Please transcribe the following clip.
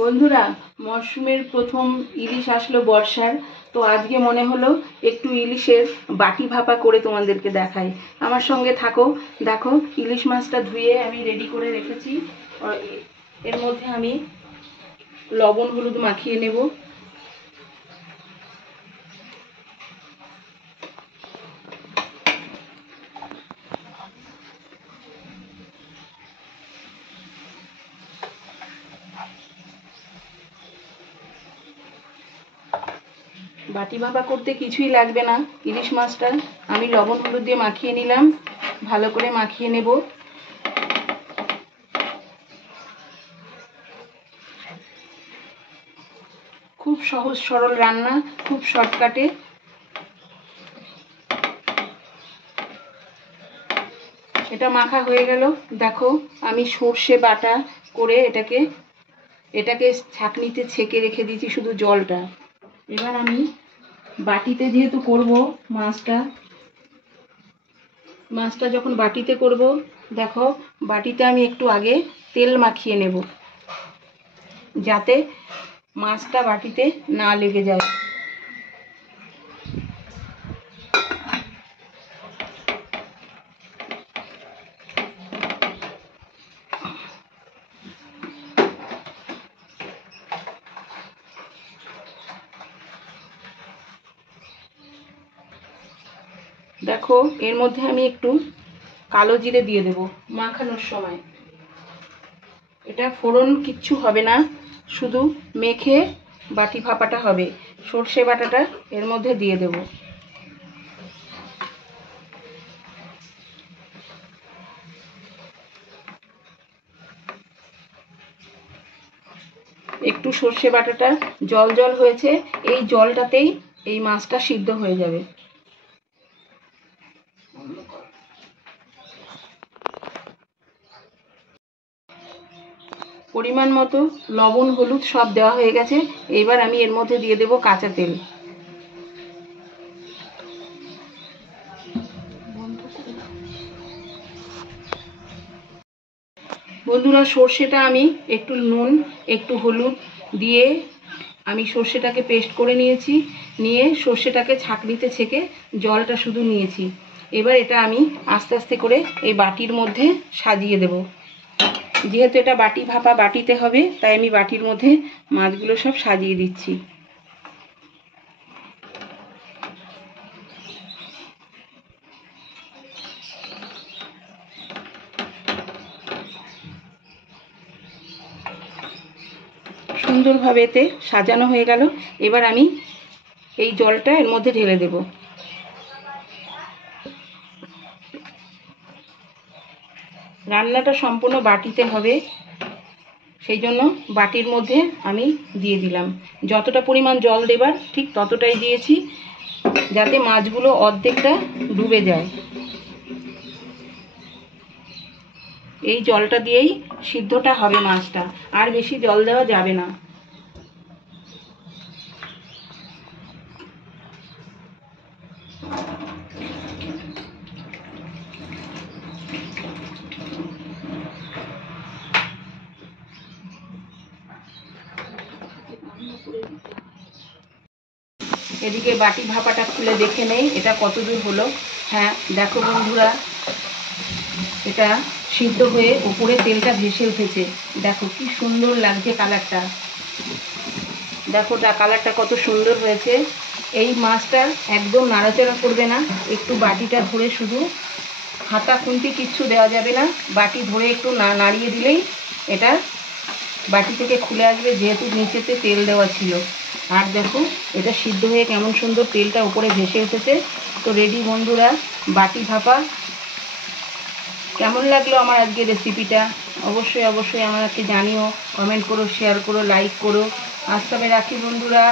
বন্ধুরা, মরশুমের প্রথম ইলিশ আসলো বর্ষার। তো আজকে মনে হলো একটু ইলিশের বাটি ভাপা করে তোমাদেরকে দেখাই। আমার সঙ্গে থাকো। দেখো, ইলিশ মাছটা ধুয়ে আমি রেডি করে রেখেছি। এর মধ্যে আমি লবণ হলুদ মাখিয়ে নেব। বাটি ভাপা করতে কিছুই লাগবে না। ইলিশ মাছটা আমি লবণ হলুদ দিয়ে মাখিয়ে নিলাম, ভালো করে মাখিয়ে নেব। খুব সহজ সরল রান্না, খুব শর্টকাটে। এটা মাখা হয়ে গেল। দেখো, আমি সর্ষে বাটা করে এটাকে ছাঁকনিতে ছেঁকে রেখে দিয়েছি, শুধু জলটা। এবার আমি বাটিতে যেহেতু করব মাছটা যখন বাটিতে করব, দেখো বাটিতে আমি একটু আগে তেল মাখিয়ে নেব, যাতে মাছটা বাটিতে না লেগে যায়। দেখো, এর মধ্যে আমি একটু কালো জিরে দিয়ে দেব মাখানোর সময়। এটা ফোড়ন কিচ্ছু হবে না, শুধু মেখে বাটি ভাপাটা হবে। সর্ষে বাটাটা এর মধ্যে দিয়ে দেব। একটু সর্ষে বাটাটা জল জল হয়েছে, এই জলটাতেই এই মাছটা সিদ্ধ হয়ে যাবে। পরিমাণ মতো লবণ হলুদ সব দেওয়া হয়ে গেছে। এবার আমি এর মধ্যে দিয়ে দেব কাঁচা তেল। বন্ধুরা, সর্ষেটা আমি একটু নুন একটু হলুদ দিয়ে আমি সর্ষেটাকে পেস্ট করে নিয়ে সর্ষেটাকে ছাঁকনিতে ছেঁকে জলটা শুধু নিয়েছি। এবার এটা আমি আস্তে আস্তে করে এই বাটির মধ্যে সাজিয়ে দেব। যেহেতু এটা বাটি ভাপা বাটিতে হবে, তাই আমি বাটির মধ্যে মাছগুলো সব সাজিয়ে দিচ্ছি। সুন্দরভাবে এতে সাজানো হয়ে গেল। এবার আমি এই জলটা এর মধ্যে ঢেলে দেব। রান্নাটা সম্পূর্ণ বাটিতে হবে, সেই জন্য বাটির মধ্যে আমি দিয়ে দিলাম। যতটা পরিমাণ জল দেবার ঠিক ততটাই দিয়েছি, যাতে মাছগুলো অর্ধেকটা ডুবে যায়। এই জলটা দিয়েই সিদ্ধটা হবে মাছটা, আর বেশি জল দেওয়া যাবে না। এদিকে বাটি ভাপাটা খুলে দেখে নেই এটা কত দূর হলো। হ্যাঁ, দেখো বন্ধুরা, এটা সিদ্ধ হয়ে উপরে তেলটা ভেসে উঠেছে। দেখো কি সুন্দর লাগছে কালারটা। দেখো কালারটা কত সুন্দর হয়েছে। এই মাছটা একদম নাড়াচাড়া করবে না, একটু বাটিটা ধরে শুধু, হাতা খুন্তি কিচ্ছু দেওয়া যাবে না, বাটি ধরে একটু নাড়িয়ে দিলেই এটা বাটি থেকে খুলে আসবে, যেহেতু নিচেতে তেল দেওয়া ছিল। আর দেখো এটা সিদ্ধ হয়ে কেমন সুন্দর তেলটা উপরে ভেসে উঠেছে। তো রেডি বন্ধুরা, বাটি ভাপা। কেমন লাগলো আমার আজকের রেসিপিটা? অবশ্যই আমাকে জানিও, কমেন্ট করো, শেয়ার করো, লাইক করো। আজ তবে রাখি বন্ধুরা।